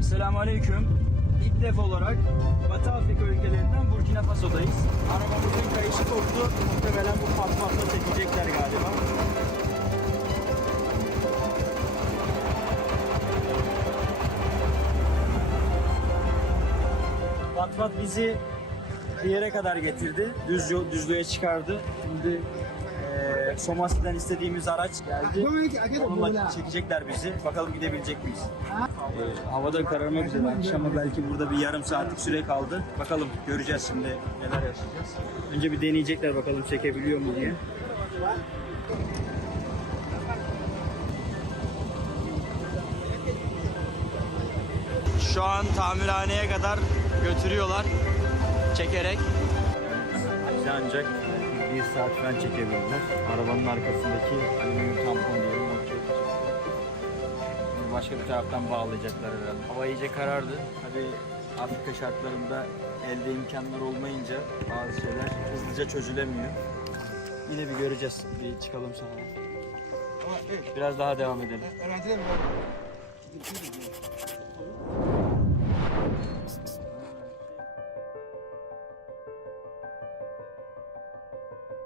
Selamünaleyküm. İlk defa olarak Batı Afrika ülkelerinden Burkina Faso'dayız. Arabamızın kayışı koptu. Muhtemelen bu patlatla çekecekler galiba. Patpat bizi bir yere kadar getirdi. Düz düzlüğe çıkardı. Şimdi Somasi'den istediğimiz araç geldi. Onunla çekecekler bizi. Bakalım gidebilecek miyiz? Ee, havadan kararmak üzere. Akşama belki burada bir yarım saatlik süre kaldı. Bakalım göreceğiz şimdi neler yaşayacağız. Önce bir deneyecekler bakalım çekebiliyor mu diye. Şu an tamirhaneye kadar götürüyorlar çekerek. Bize ancak bir saat falan çekebilirler. Arabanın arkasındaki alüminyum tampon diyelim onu çekecek. Başka bir taraftan bağlayacaklar herhalde. Hava iyice karardı. Tabi Afrika şartlarında elde imkanlar olmayınca bazı şeyler hızlıca çözülemiyor. Yine bir göreceğiz. Bir çıkalım sonra. Biraz daha devam edelim.